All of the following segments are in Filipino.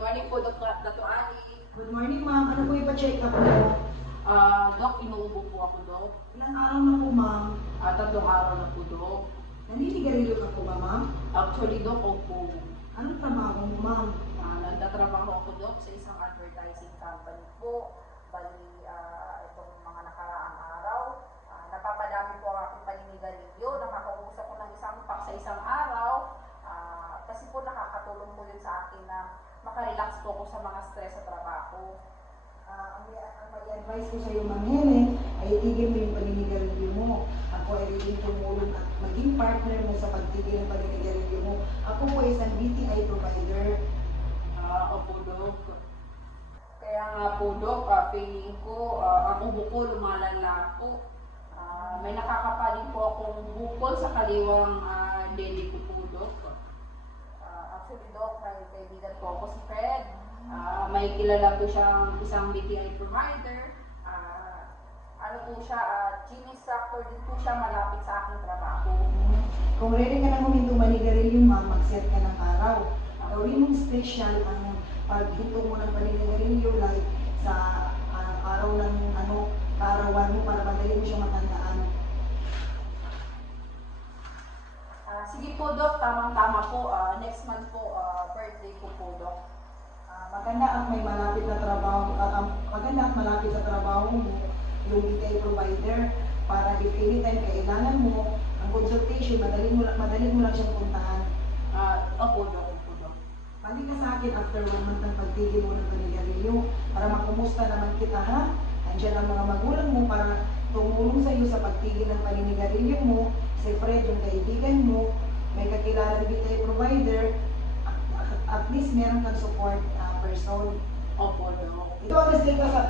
morning po, Dr. Ali. Good morning, ma'am. Ano po ipa-check up mo? Dok, inuubo po ako, Dok. Ilang araw na po, ma'am? 3 araw na po, Dok. Naninigarilyo ka po ba, ma'am? Actually, Dok, opo. Anong trabaho mo, ma'am? Nagtatrabaho ako, Dok, sa isang advertising company po. Bali, itong mga nakaraang araw, napapadami po ang aking paninigarilyo. Nakakaubos ako ng isang pack sa isang araw. Kasi po nakakatulong po yun sa akin na makarelax po ako sa mga stress sa trabaho. Ang may-advise ko sa iyo, Ma'am Helen, ay itigil mo yung paninigarilyo mo. Ako ay rin tumulong at maging partner mo sa pagtigil ng paninigarilyo mo. Ako po isang BTI provider. Opo, Dok. Kaya nga po, Dok, feeling ko, ang ubo ko lumalala po. May nakakapaling po akong bukol sa kaliwang dede ko po, Dok. Actually, Dok, may kaibigan po ako si Fred. May kilala po siyang isang BTI provider. Ano po siya, gym instructor din po siya malapit sa aking trabaho. Kung ready ka na humintong manigarilyo, ma'am, mag-set ka ng araw. Gawin mong special ang paghinto mo ng paninigarilyo like sa araw ng kaarawan mo para madali mo siyang matandaan. Sige po, Dok, tamang-tama po. Next month po, birthday ko po, Dok. Maganda at may malapit na trabaho, maganda at malapit sa trabaho mo yung BTI provider para if anytime kailangan mo ang consultation, madali mo lang siyang puntahan. Opo, Dok. Opo, Dok. Balik ka sa akin after 1 month ng pagtigil mo ng panigarilyo para makumusta naman kita, ha? Andiyan ang mga magulang mo para tumulong sa iyo sa pagtigil ng paninigarilyo mo. Si Fred, yung kaibigan mo, may kakilalang BTI provider, at least meron kang support person. Opo, Dok. Ito ang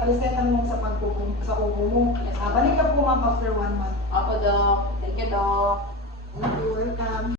reseta mo sa ubo mo. Balik ka po, ma'am, after 1 month. Opo, Dok. Thank you, Dok. Thank you, welcome.